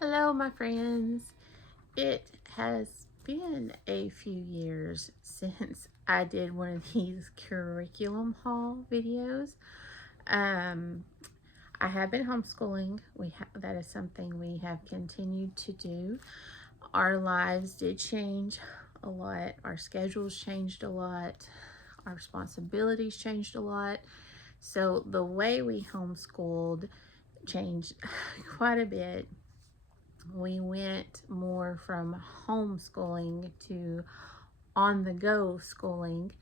Hello, my friends. It has been a few years since I did one of these curriculum haul videos. Um, I have been homeschooling. That is something we have continued to do. Our lives did change a lot. Our schedules changed a lot. Our responsibilities changed a lot. So the way we homeschooled changed quite a bit. We went more from homeschooling to on the go schooling.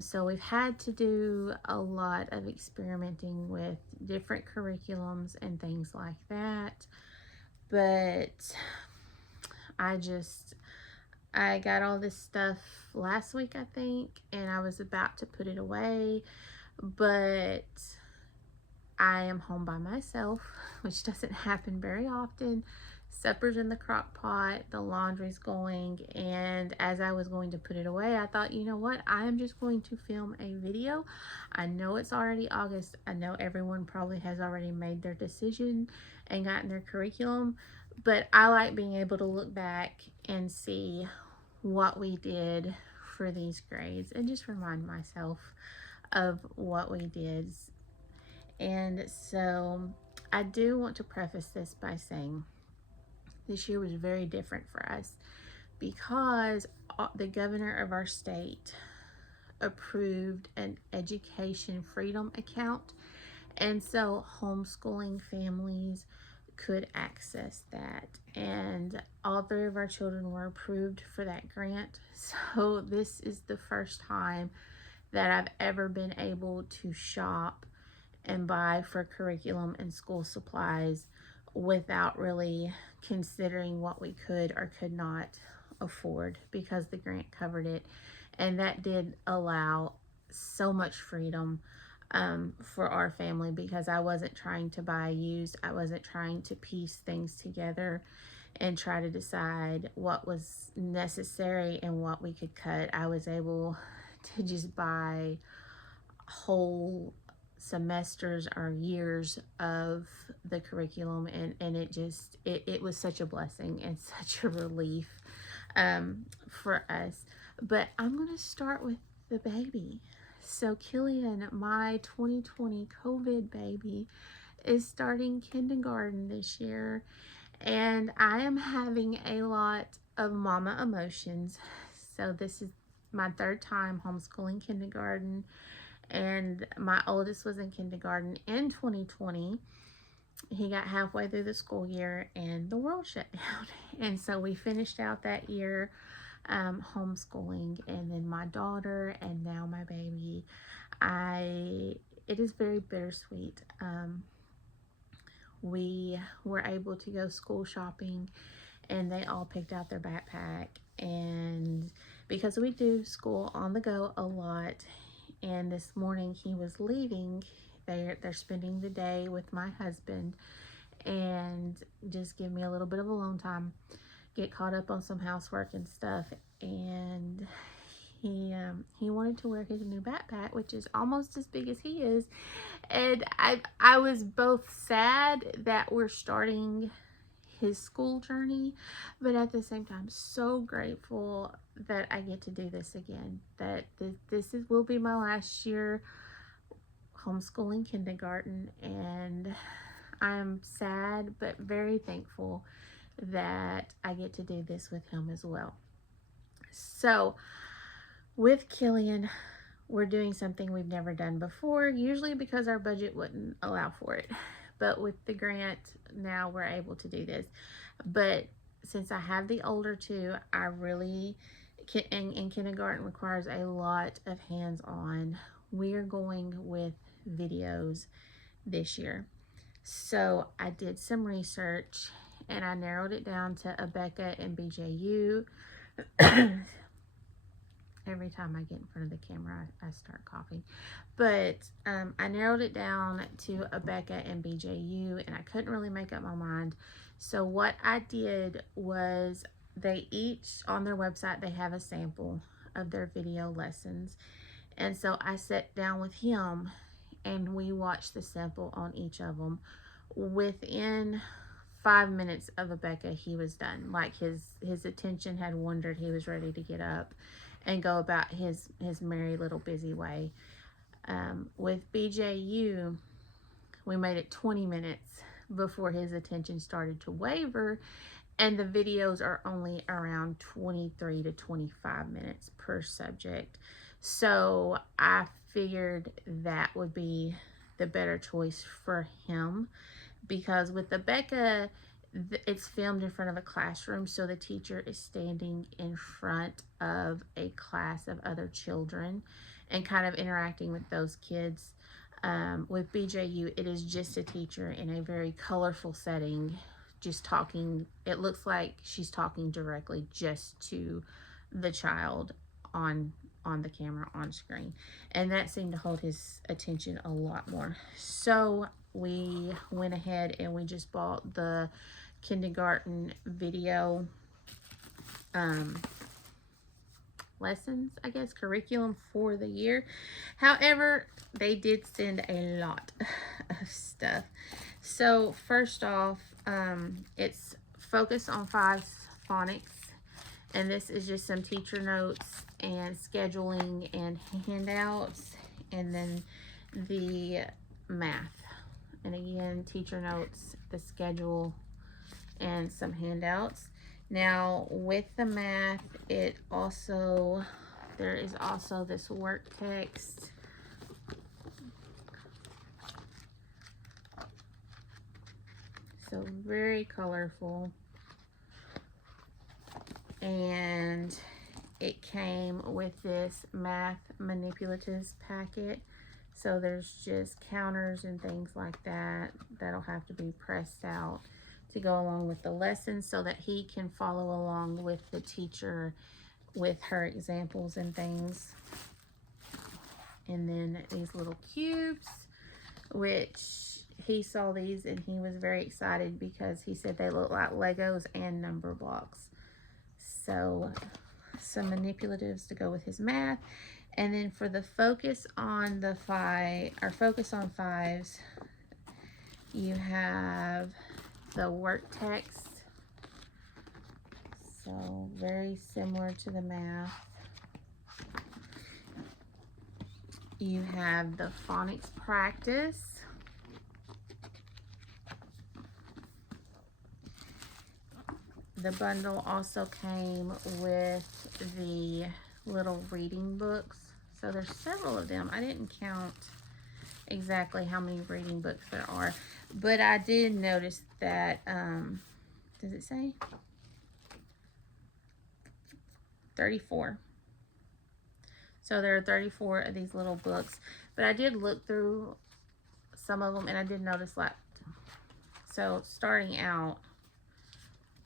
So we've had to do a lot of experimenting with different curriculums and things like that. But I just, I got all this stuff last week, I think, and I was about to put it away. But I am home by myself, which doesn't happen very often. Supper's in the crock pot, the laundry's going, and as I was going to put it away, I thought, you know what? I am just going to film a video. I know it's already August. I know everyone probably has already made their decision and gotten their curriculum, but I like being able to look back and see what we did for these grades and just remind myself of what we did. And so I do want to preface this by saying this year was very different for us because the governor of our state approved an education freedom account. And so homeschooling families could access that. And all three of our children were approved for that grant. So this is the first time that I've ever been able to shop and buy for curriculum and school supplies without really considering what we could or could not afford because the grant covered it. And that did allow so much freedom for our family because I wasn't trying to buy used. I wasn't trying to piece things together and try to decide what was necessary and what we could cut. I was able to just buy whole semesters or years of the curriculum, and it was such a blessing and such a relief for us. But I'm going to start with the baby. So Killian, my 2020 COVID baby, is starting kindergarten this year, and I am having a lot of mama emotions. So this is my third time homeschooling kindergarten, and my oldest was in kindergarten in 2020. He got halfway through the school year and the world shut down. And so we finished out that year homeschooling, and then my daughter and now my baby. It is very bittersweet. We were able to go school shopping, and they all picked out their backpack. And because we do school on the go a lot, and this morning he was leaving, they're spending the day with my husband and just give me a little bit of alone time, get caught up on some housework and stuff. And he wanted to wear his new backpack, which is almost as big as he is. And I was both sad that we're starting his school journey, but at the same time so grateful that I get to do this again, that will be my last year homeschooling kindergarten, and I'm sad but very thankful that I get to do this with him as well. So with Killian, we're doing something we've never done before, usually because our budget wouldn't allow for it. But with the grant, now we're able to do this. But since I have the older two, I really, and kindergarten requires a lot of hands-on. We're going with videos this year. So I did some research and I narrowed it down to Abeka and BJU. Every time I get in front of the camera, I start coughing. But I narrowed it down to Abeka and BJU, and I couldn't really make up my mind. So what I did was, they each, on their website, they have a sample of their video lessons. And so I sat down with him and we watched the sample on each of them. Within 5 minutes of Abeka, he was done. Like his attention had wandered. He was ready to get up and go about his merry little busy way. With BJU, we made it 20 minutes before his attention started to waver, and the videos are only around 23 to 25 minutes per subject. So I figured that would be the better choice for him, because with the Becca, it's filmed in front of a classroom, so the teacher is standing in front of a class of other children and kind of interacting with those kids. With BJU, it is just a teacher in a very colorful setting, just talking. It looks like she's talking directly just to the child on the camera on screen, and that seemed to hold his attention a lot more. So we went ahead and we just bought the kindergarten video lessons, I guess, curriculum for the year. However, they did send a lot of stuff. So first off, it's Focus on Fives phonics, and this is just some teacher notes and scheduling and handouts, and then the math, and again, teacher notes, the schedule, and some handouts. Now with the math, there is also this work text. So very colorful, and it came with this math manipulatives packet. So there's just counters and things like that that'll have to be pressed out to go along with the lesson, so that he can follow along with the teacher with her examples and things. And then these little cubes, which he saw these and he was very excited because he said they look like Legos and number blocks. So some manipulatives to go with his math. And then for the Focus on Fives, you have the work text. So very similar to the math. You have the phonics practice. The bundle also came with the little reading books. So there's several of them. I didn't count exactly how many reading books there are, but I did notice that, does it say? 34. So there are 34 of these little books, but I did look through some of them and I did notice, like, so starting out,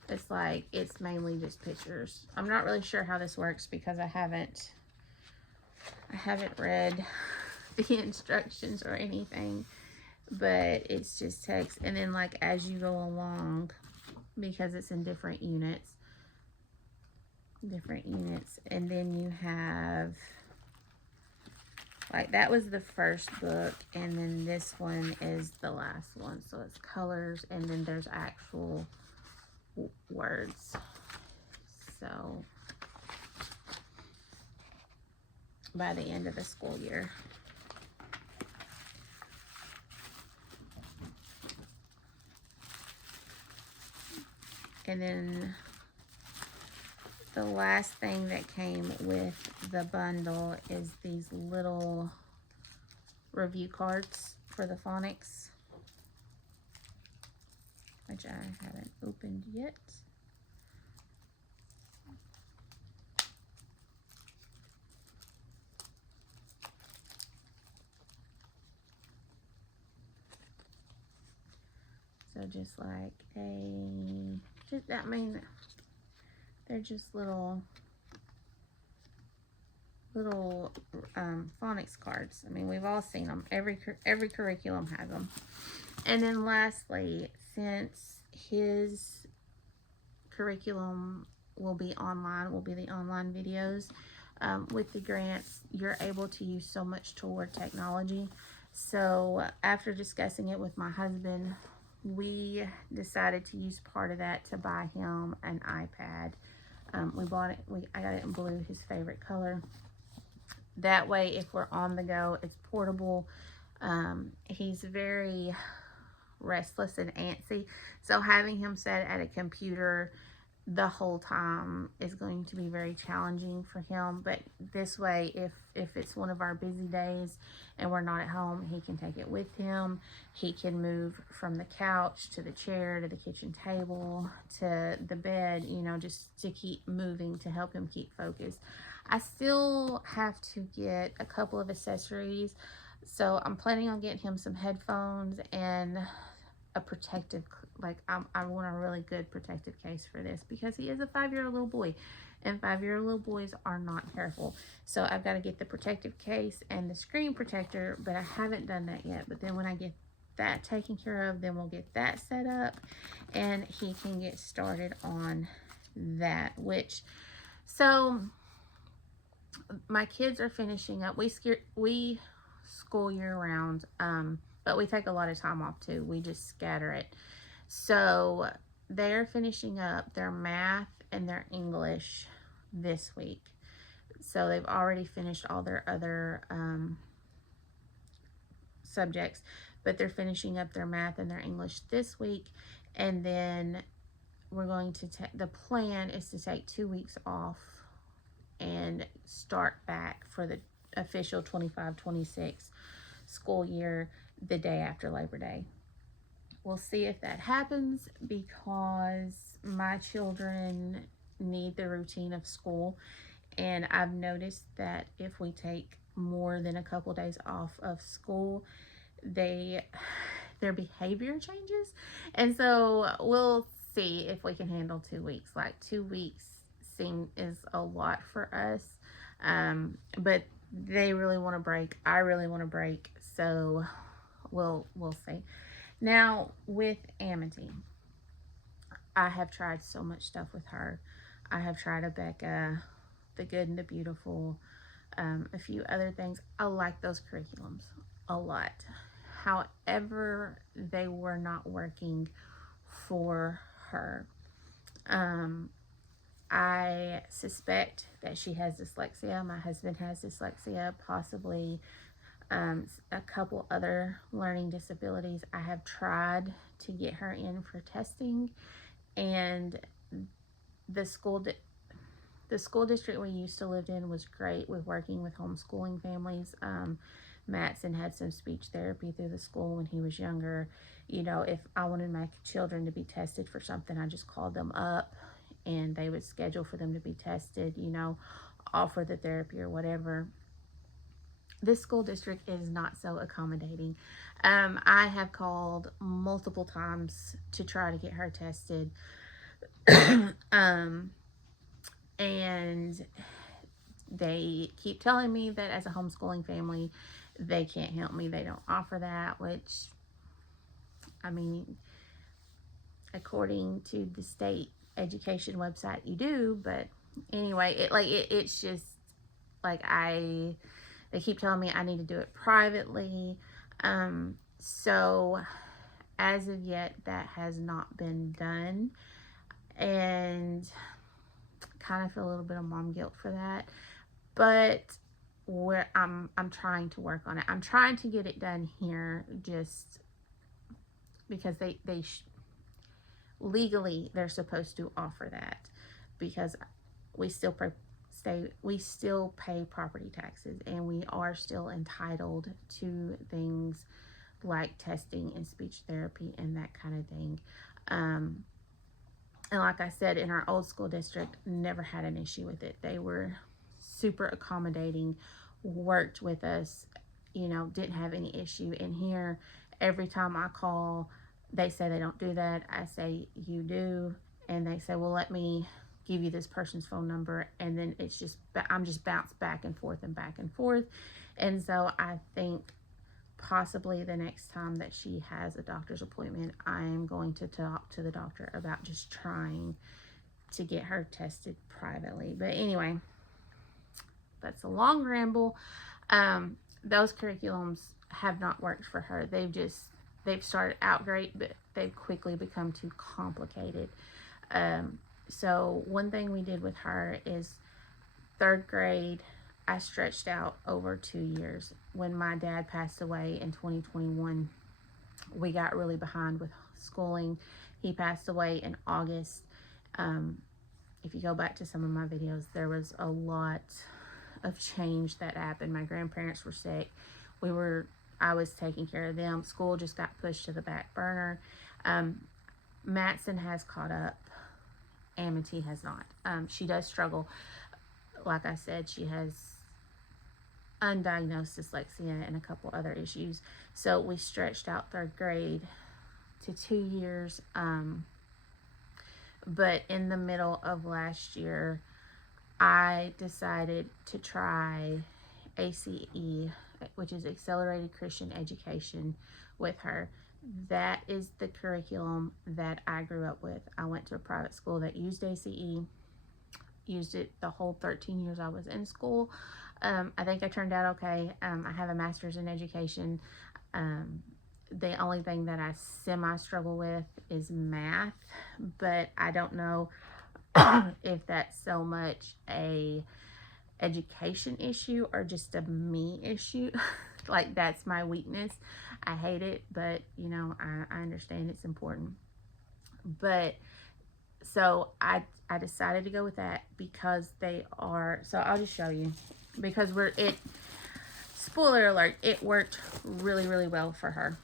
it's like, it's mainly just pictures. I'm not really sure how this works because I haven't read the instructions or anything, but it's just text. And then, like, as you go along, because it's in different units, and then you have, like, that was the first book, and then this one is the last one. So it's colors, and then there's actual words. So by the end of the school year. And then the last thing that came with the bundle is these little review cards for the phonics, which I haven't opened yet. So just like I mean, they're just little phonics cards. I mean, we've all seen them. Every curriculum has them. And then lastly, since his curriculum will be the online videos, with the grants, you're able to use so much toward technology. So after discussing it with my husband, we decided to use part of that to buy him an iPad. We bought it, I got it in blue, his favorite color. That way, if we're on the go, it's portable. He's very restless and antsy, so having him sit at a computer the whole time is going to be very challenging for him. But this way, if it's one of our busy days and we're not at home, he can take it with him. He can move from the couch to the chair to the kitchen table to the bed, you know, just to keep moving to help him keep focused. I still have to get a couple of accessories, so I'm planning on getting him some headphones and a protective, like I want a really good protective case for this, because he is a 5-year-old little boy, and 5-year-old little boys are not careful. So I've got to get the protective case and the screen protector, but I haven't done that yet. But then when I get that taken care of, then we'll get that set up and he can get started on that. Which, so my kids are finishing up. We school year round, but we take a lot of time off too. We just scatter it. So they're finishing up their math and their English this week. So they've already finished all their other subjects, but they're finishing up their math and their English this week. And then we're going to the plan is to take 2 weeks off and start back for the official 25-26 school year the day after Labor Day. We'll see if that happens, because my children need the routine of school, and I've noticed that if we take more than a couple days off of school, their behavior changes. And so we'll see if we can handle 2 weeks. Like 2 weeks is a lot for us, but they really want to break. I really want to break, so we'll see. Now with Amity, I have tried so much stuff with her. I have tried Abeka, The Good and the Beautiful, a few other things. I like those curriculums a lot. However, they were not working for her. I suspect that she has dyslexia. My husband has dyslexia, possibly a couple other learning disabilities. I have tried to get her in for testing, and the school district we used to live in was great with working with homeschooling families. Matson had some speech therapy through the school when he was younger. You know, if I wanted my children to be tested for something, I just called them up and they would schedule for them to be tested, you know, offer the therapy or whatever. This school district is not so accommodating. I have called multiple times to try to get her tested. And they keep telling me that as a homeschooling family, they can't help me. They don't offer that, which, I mean, according to the state education website, you do. But anyway, it's just like they keep telling me I need to do it privately. So as of yet, that has not been done, and kind of feel a little bit of mom guilt for that. But where I'm trying to work on it. I'm trying to get it done here, just because they legally they're supposed to offer that, because we still pay property taxes, and we are still entitled to things like testing and speech therapy and that kind of thing. And like I said, in our old school district, never had an issue with it. They were super accommodating, worked with us, you know, didn't have any issue. And here, every time I call, they say they don't do that. I say, you do. And they say, well, let me give you this person's phone number. And then it's just, I'm just bounced back and forth and back and forth. And so I think possibly the next time that she has a doctor's appointment, I am going to talk to the doctor about just trying to get her tested privately. But anyway, that's a long ramble. Those curriculums have not worked for her. They've just they've started out great, but they've quickly become too complicated. So one thing we did with her is third grade, I stretched out over 2 years. When my dad passed away in 2021, we got really behind with schooling. He passed away in August. If you go back to some of my videos, there was a lot of change that happened. My grandparents were sick. I was taking care of them. School just got pushed to the back burner. Matson has caught up. Amity has not. She does struggle. Like I said, she has undiagnosed dyslexia and a couple other issues. So we stretched out third grade to 2 years. But in the middle of last year, I decided to try ACE, which is Accelerated Christian Education, with her. That is the curriculum that I grew up with. I went to a private school that used ACE, used it the whole 13 years I was in school. I think I turned out okay. I have a master's in education. The only thing that I semi-struggle with is math, but I don't know if that's so much a education issue or just a me issue. Like, that's my weakness. I hate it, but you know, I understand it's important. But so I decided to go with that because they are, so I'll just show you, because spoiler alert, it worked really, really well for her.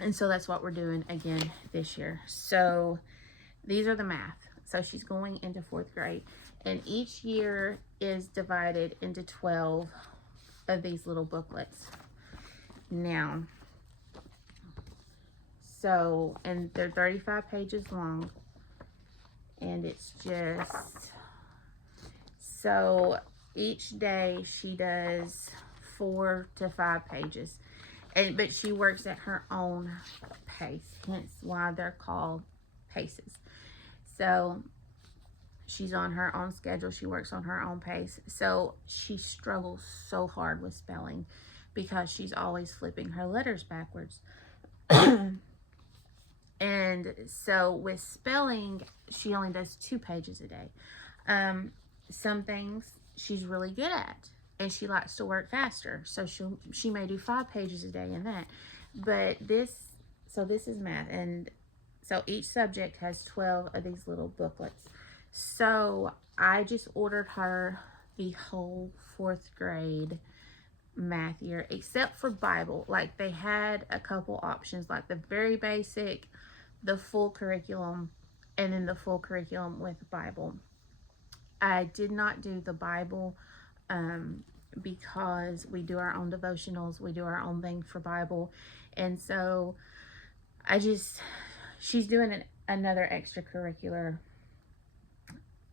And so that's what we're doing again this year. So these are the math. So she's going into 4th grade, and each year is divided into 12 of these little booklets. Now, so, and they're 35 pages long, and it's just, so each day she does 4 to 5 pages, but she works at her own pace, hence why they're called paces. So she's on her own schedule. She works on her own pace. So she struggles so hard with spelling because she's always flipping her letters backwards. And so with spelling, she only does 2 pages a day. Some things she's really good at, and she likes to work faster. So she may do 5 pages a day in that. But this is math, and so each subject has 12 of these little booklets. So I just ordered her the whole 4th grade math year, except for Bible. Like, they had a couple options, like the very basic, the full curriculum, and then the full curriculum with Bible. I did not do the Bible because we do our own devotionals, we do our own thing for Bible, and so she's doing another extracurricular,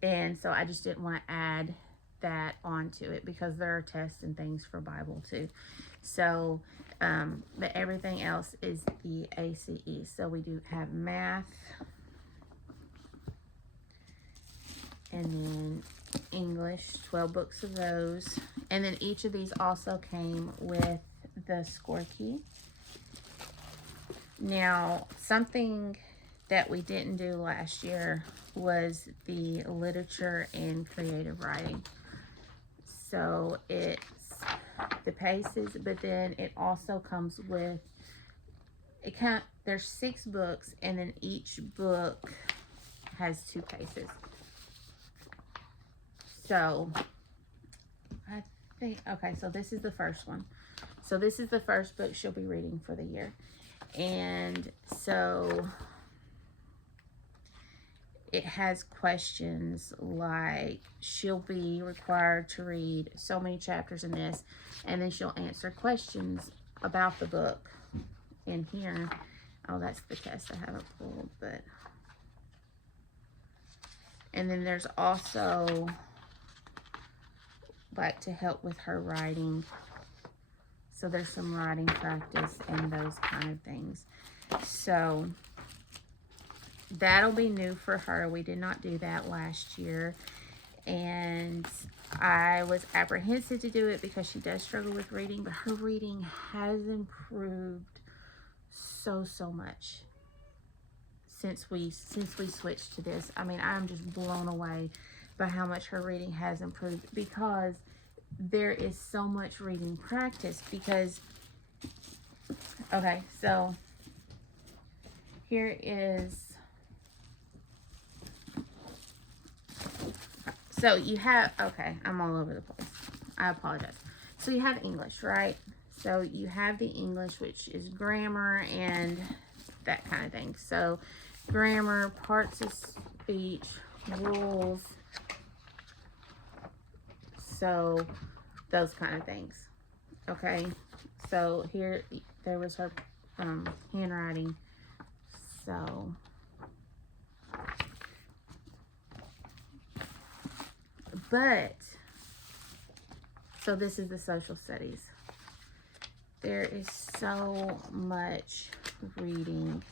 and so I just didn't want to add that onto it because there are tests and things for Bible too. So, but everything else is the ACE. So we do have math, and then English, 12 books of those. And then each of these also came with the score key. Now, something that we didn't do last year was the literature and creative writing. So it's the paces, but then it also comes with, there's 6 books, and then each book has 2 paces. So I think, okay, so this is the first one. So this is the first book she'll be reading for the year. And so it has questions like, she'll be required to read so many chapters in this, and then she'll answer questions about the book in here. Oh, that's the test I haven't pulled, but, and then there's also, like, to help with her writing. So there's some writing practice and those kind of things. So that'll be new for her. We did not do that last year, and I was apprehensive to do it because she does struggle with reading, but her reading has improved so much since we switched to this. I mean, I'm just blown away by how much her reading has improved, because there is so much reading practice. Because, okay, so here is, so you have, okay, I'm all over the place. I apologize. So you have English, right? So you have the English, which is grammar and that kind of thing. So grammar, parts of speech, rules, so those kind of things. Okay, so here, there was her handwriting. So but so this is the social studies. There is so much reading.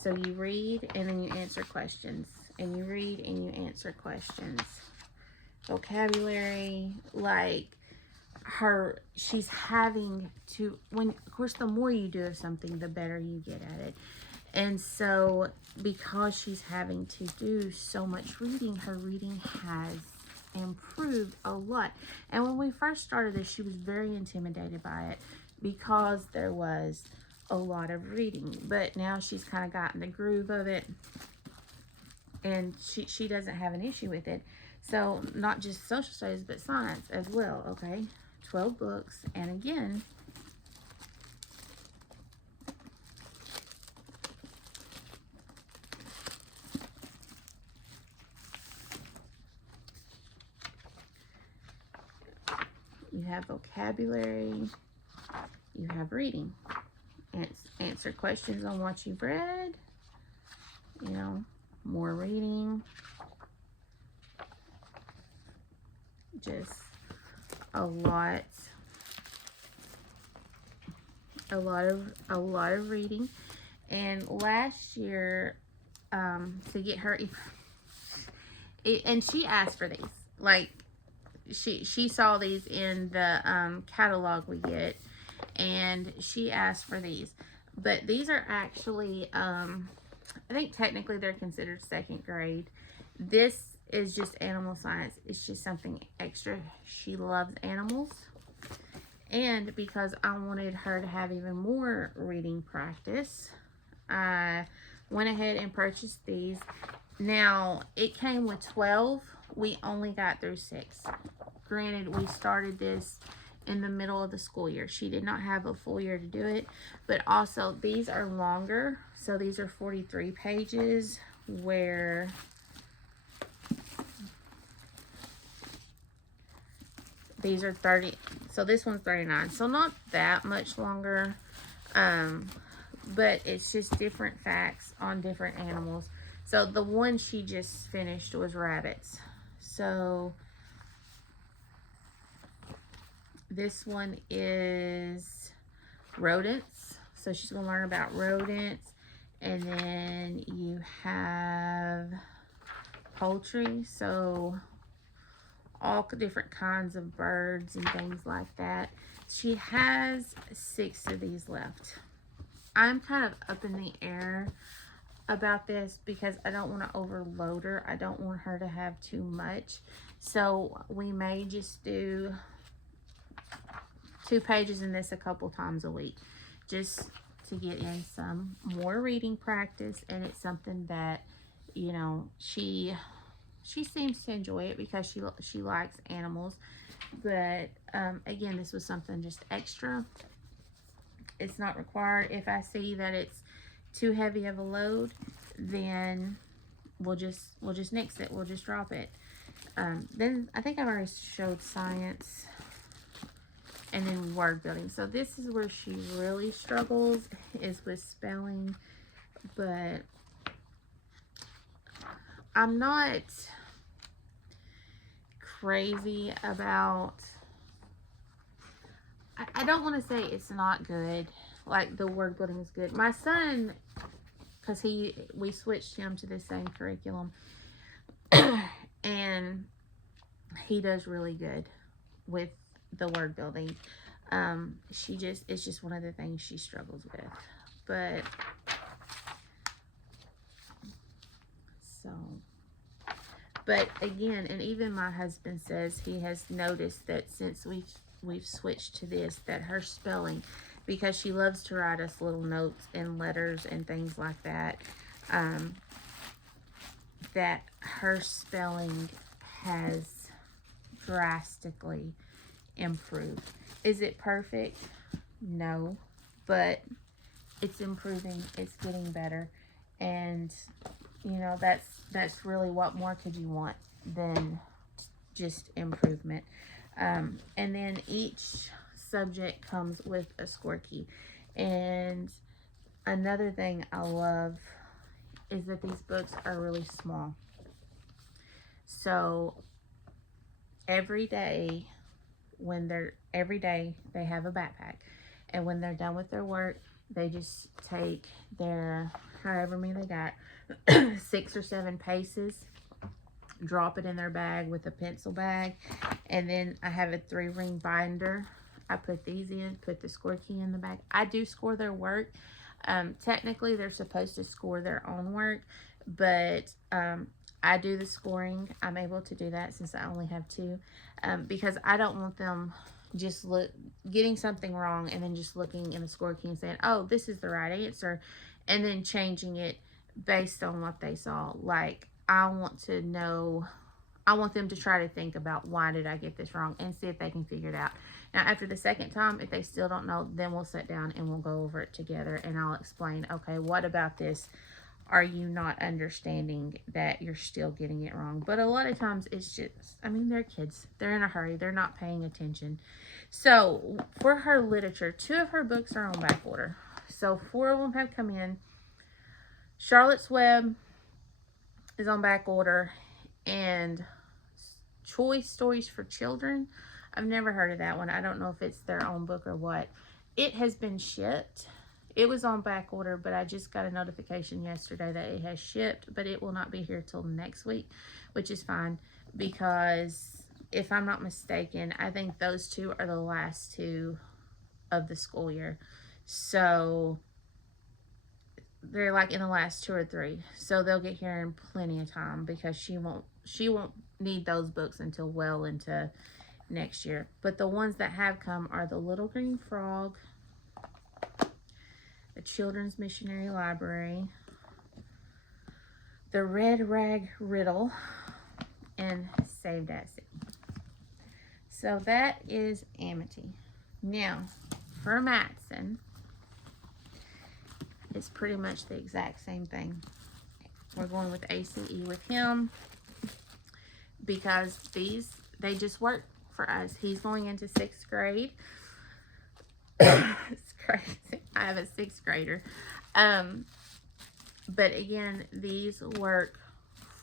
So you read and then you answer questions, and you read and you answer questions. Vocabulary, like she's having to, of course, the more you do of something, the better you get at it. And so because she's having to do so much reading, her reading has improved a lot. And when we first started this, she was very intimidated by it because there was a lot of reading. But now she's kind of gotten the groove of it, and she doesn't have an issue with it. So not just social studies, but science as well. Okay, 12 books. And again, you have vocabulary, you have reading, answer questions on what you've read, you know, more reading, just a lot of reading. And last year, to get her, and she asked for these, like she saw these in the catalog we get, and she asked for these. But these are actually, I think technically they're considered second grade. This is just animal science. It's just something extra. She loves animals. And because I wanted her to have even more reading practice, I went ahead and purchased these. Now, it came with 12. We only got through 6. Granted, we started this in the middle of the school year. She did not have a full year to do it. But also, these are longer. So these are 43 pages, where these are 30. So this one's 39. So not that much longer. But it's just different facts on different animals. So the one she just finished was rabbits. So this one is rodents. So she's going to learn about rodents. And then you have poultry. So all different kinds of birds and things like that. She has 6 of these left. I'm kind of up in the air about this because I don't want to overload her. I don't want her to have too much. So we may just do 2 pages in this a couple times a week, just to get in some more reading practice. And it's something that, you know, she seems to enjoy it because she likes animals. But again, this was something just extra. It's not required. If I see that it's too heavy of a load, then we'll just nix it. We'll just drop it. Then I think I've already showed science, and then word building. So this is where she really struggles, is with spelling. But I'm not crazy about, I don't want to say it's not good. Like, the word building is good. My son, because we switched him to the same curriculum, and he does really good with the word building. It's just one of the things she struggles with. But so, but again, and even my husband says he has noticed that since we've switched to this, that her spelling, because she loves to write us little notes and letters and things like that, that her spelling has drastically improved. Is it perfect? No, but it's improving. It's getting better, and you know, that's really, what more could you want than just improvement. And then each subject comes with a score key. And another thing I love is that these books are really small. So every day they have a backpack, and when they're done with their work, they just take their however many they got, 6 or 7 paces, drop it in their bag with a pencil bag, and then I have a 3-ring binder. I put these in, put the score key in the back. I do score their work. Technically they're supposed to score their own work, but I do the scoring. I'm able to do that since I only have 2, because I don't want them just getting something wrong and then just looking in the score key and saying, oh, this is the right answer, and then changing it based on what they saw. Like, I want them to try to think about, why did I get this wrong, and see if they can figure it out. Now, after the second time, if they still don't know, then we'll sit down and we'll go over it together, and I'll explain, okay, what about this are you not understanding that you're still getting it wrong? But a lot of times it's just, I mean, they're kids. They're in a hurry. They're not paying attention. So for her literature, 2 of her books are on back order. So 4 of them have come in. Charlotte's Web is on back order, and Choice Stories for Children, I've never heard of that one. I don't know if it's their own book or what. It has been shipped. It was on back order, but I just got a notification yesterday that it has shipped, but it will not be here till next week, which is fine, because if I'm not mistaken, I think those 2 are the last 2 of the school year. So they're like in the last 2 or 3. So they'll get here in plenty of time, because she won't need those books until well into next year. But the ones that have come are The Little Green Frog, The Children's Missionary Library, The Red Rag Riddle, and Saved at Sea. So that is Amity. Now, for Matson, it's pretty much the exact same thing. We're going with ACE with him, because they just work for us. He's going into 6th grade. It's crazy. I have a 6th grader. But again, these work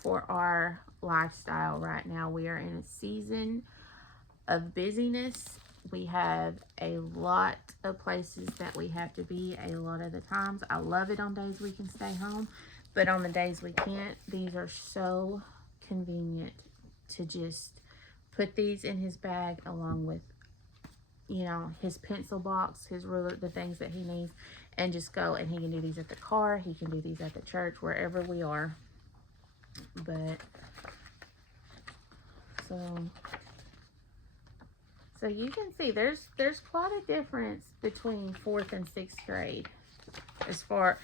for our lifestyle right now. We are in a season of busyness. We have a lot of places that we have to be a lot of the times. I love it on days we can stay home, but on the days we can't, these are so convenient to just put these in his bag, along with, you know, his pencil box, his ruler, the things that he needs, and just go. And he can do these at the car, he can do these at the church, wherever we are. But so you can see there's quite a difference between 4th and 6th grade, as far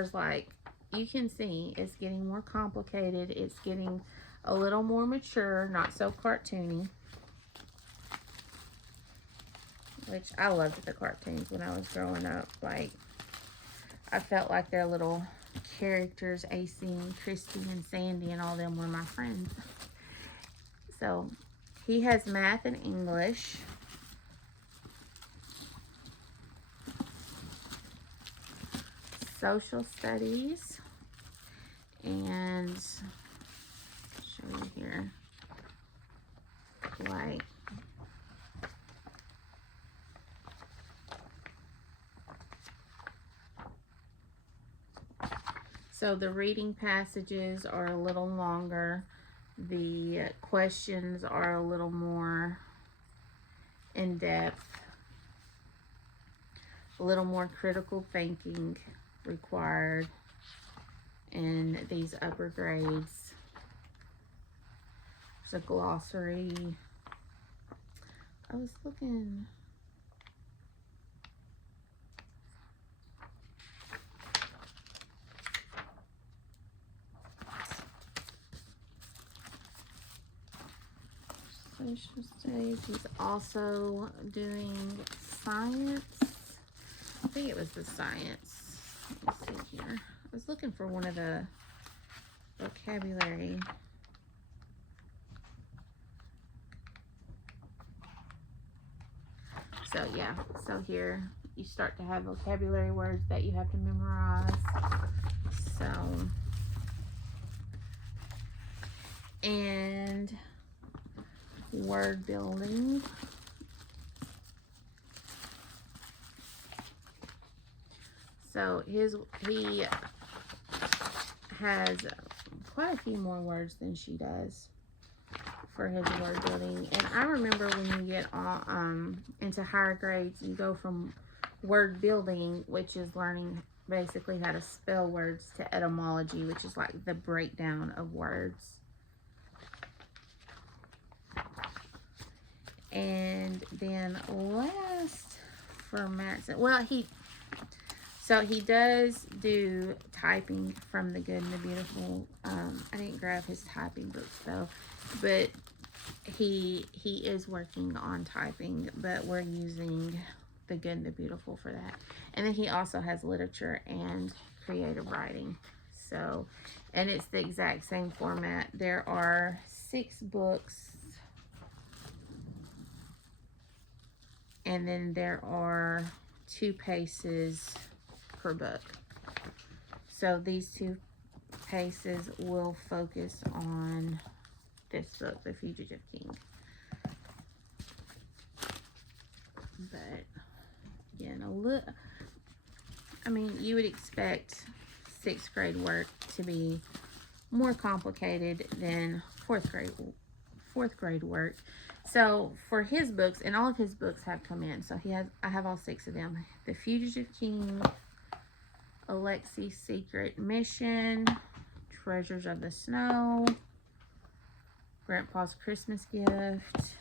as like, you can see it's getting more complicated. It's getting a little more mature, not so cartoony, which I loved the cartoons when I was growing up. Like, I felt like their little characters, AC and Christy and Sandy and all them, were my friends. So he has math and English. Social studies. And show you here. Like, so the reading passages are a little longer. The questions are a little more in depth. a little more critical thinking required in these upper grades. There's a glossary. I was looking. Social studies. He's also doing science. I think it was the science. Let's see here. I was looking for one of the vocabulary. So yeah, so here you start to have vocabulary words that you have to memorize. So, and word building. So he has quite a few more words than she does for his word building. And I remember when you get into higher grades, you go from word building, which is learning basically how to spell words, to etymology, which is like the breakdown of words. And then last for Matson, well, he does do typing from The Good and the Beautiful. I didn't grab his typing books though, but he is working on typing, but we're using The Good and the Beautiful for that. And then he also has literature and creative writing. So, and it's the exact same format. There are 6 books. And then there are 2 paces per book. So these 2 paces will focus on this book, The Fugitive King. But again, I mean, you would expect 6th grade work to be more complicated than 4th grade work. So for his books, and all of his books have come in. So I have all 6 of them. The Fugitive King, Alexi's Secret Mission, Treasures of the Snow, Grandpa's Christmas Gift,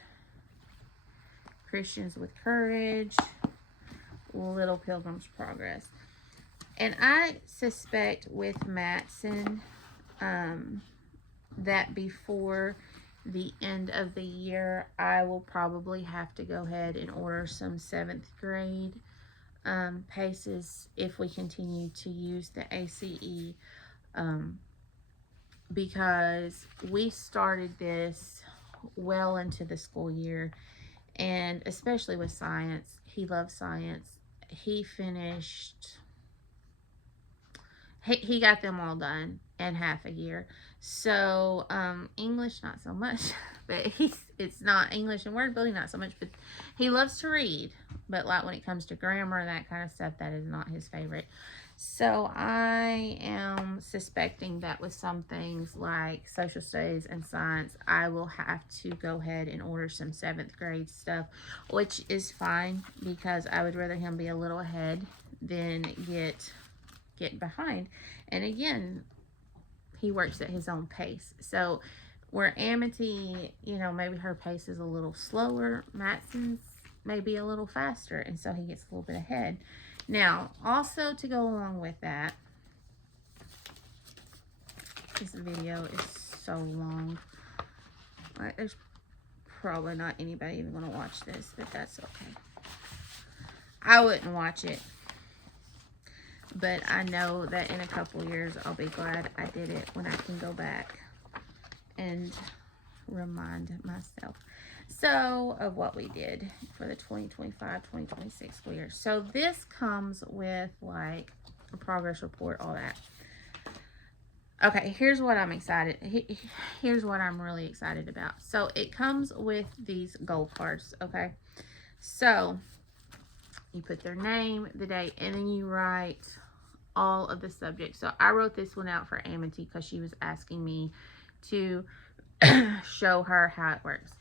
Christians with Courage, Little Pilgrim's Progress. And I suspect with Matson that before the end of the year, I will probably have to go ahead and order some 7th grade paces if we continue to use the ACE, because we started this well into the school year, and especially with science. He loves science. He finished, he got them all done in half a year. So English not so much, but it's not English and word building not so much, but he loves to read. But like when it comes to grammar and that kind of stuff, that is not his favorite. So I am suspecting that with some things like social studies and science, I will have to go ahead and order some 7th grade stuff, which is fine because I would rather him be a little ahead than get behind. And again, he works at his own pace. So where Amity, you know, maybe her pace is a little slower, Matson's maybe a little faster, and so he gets a little bit ahead. Now, also to go along with that, this video is so long. Like, there's probably not anybody even going to watch this, but that's okay. I wouldn't watch it, but I know that in a couple years I'll be glad I did it when I can go back and remind myself of what we did for the 2025-2026 school year. So this comes with like a progress report, all that. Okay, here's what I'm excited. Here's what I'm really excited about. So it comes with these goal cards, okay? So you put their name, the date, and then you write all of the subjects. So I wrote this one out for Amity because she was asking me to show her how it works.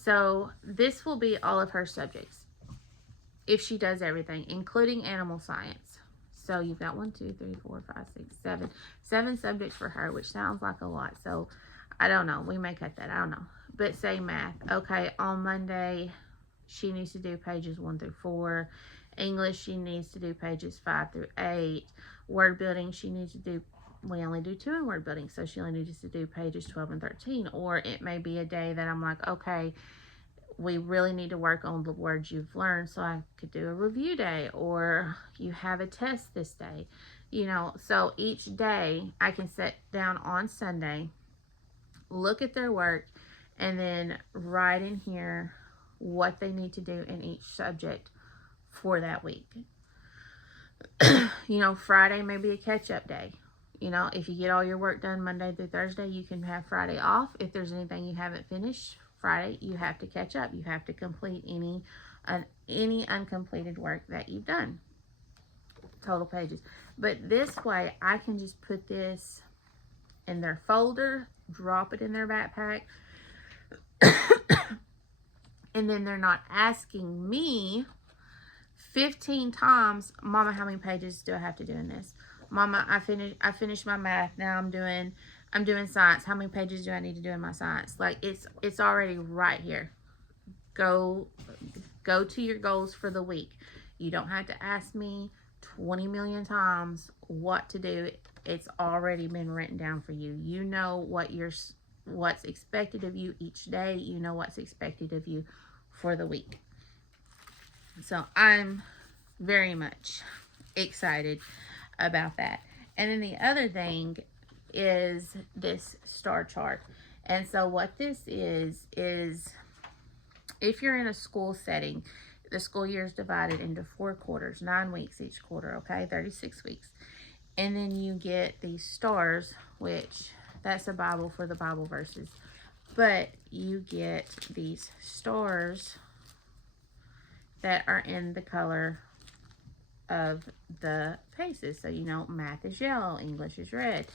So this will be all of her subjects. if she does everything, including animal science. So you've got 1, 2, 3, 4, 5, 6, 7. 7 subjects for her, which sounds like a lot. So I don't know. We may cut that. I don't know. But say math. Okay, on Monday, she needs to do pages 1 through 4. English, she needs to do pages 5 through 8. Word building, she needs to do, we only do 2 in word building, so she only needs to do pages 12 and 13. Or it may be a day that I'm like, okay, we really need to work on the words you've learned, so I could do a review day, or you have a test this day, you know. So each day I can sit down on Sunday, look at their work, and then write in here what they need to do in each subject for that week. You know, Friday may be a catch-up day. You know, if you get all your work done Monday through Thursday, you can have Friday off. If there's anything you haven't finished Friday, you have to catch up. You have to complete any uncompleted work that you've done. Total pages. But this way, I can just put this in their folder, drop it in their backpack, and then they're not asking me 15 times, Mama, how many pages do I have to do in this? Mama, I finished my math. Now I'm doing science. How many pages do I need to do in my science? Like, it's already right here. Go to your goals for the week. You don't have to ask me 20 million times what to do. It's already been written down for you. You know what's expected of you each day. You know what's expected of you for the week. So I'm very much excited about that. And then the other thing is this star chart. And so what this is if you're in a school setting, the school year is divided into 4 quarters, 9 weeks each quarter, okay, 36 weeks. And then you get these stars, which that's a Bible for the Bible verses. But you get these stars that are in the color of the pages. So, you know, math is yellow, English is red.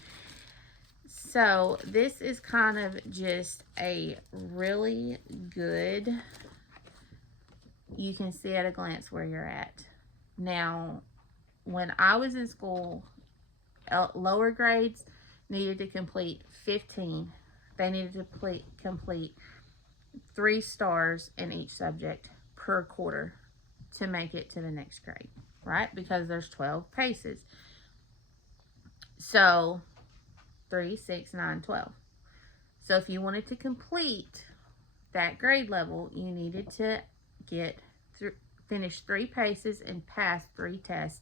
So this is kind of just a really good, you can see at a glance where you're at. Now, when I was in school, lower grades needed to complete 15. They needed to complete 3 stars in each subject per quarter to make it to the next grade, right? Because there's 12 paces. So 3, 6, 9, 12. So if you wanted to complete that grade level, you needed to finish 3 paces and pass 3 tests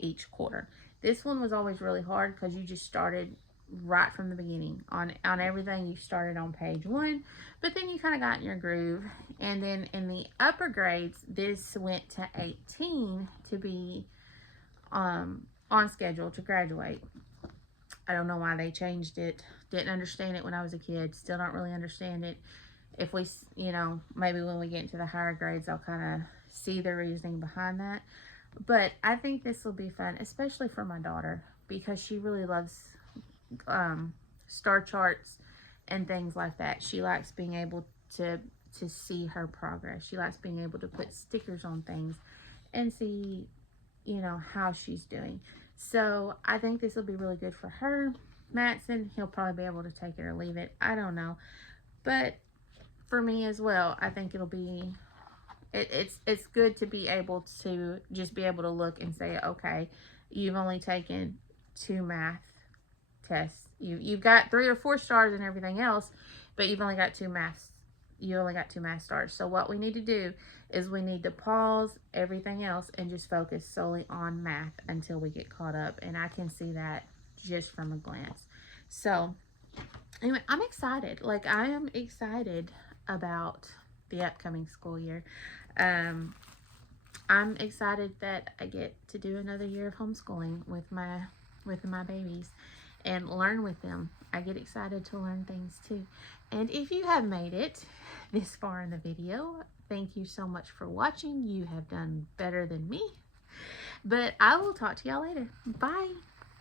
each quarter. This one was always really hard because you just started right from the beginning. On everything, you started on page 1, but then you kind of got in your groove. And then in the upper grades, this went to 18 to be on schedule to graduate. I don't know why they changed it. Didn't understand it when I was a kid. Still don't really understand it. If we, you know, maybe when we get into the higher grades, I'll kind of see the reasoning behind that. But I think this will be fun, especially for my daughter, because she really loves star charts and things like that. She likes being able to see her progress. She likes being able to put stickers on things and see, you know, how she's doing. So I think this will be really good for her. Matson, he'll probably be able to take it or leave it. I don't know. But for me as well, I think it'll be, it's good to be able to just be able to look and say, okay, you've only taken 2 math tests. You've got 3 or 4 stars and everything else, but you've only got 2 math. You only got 2 math stars. So what we need to do is we need to pause everything else and just focus solely on math until we get caught up. And I can see that just from a glance. So anyway, I'm excited. Like, I am excited about the upcoming school year. I'm excited that I get to do another year of homeschooling with my babies and learn with them. I get excited to learn things too. And if you have made it this far in the video, thank you so much for watching. You have done better than me. But I will talk to y'all later. Bye.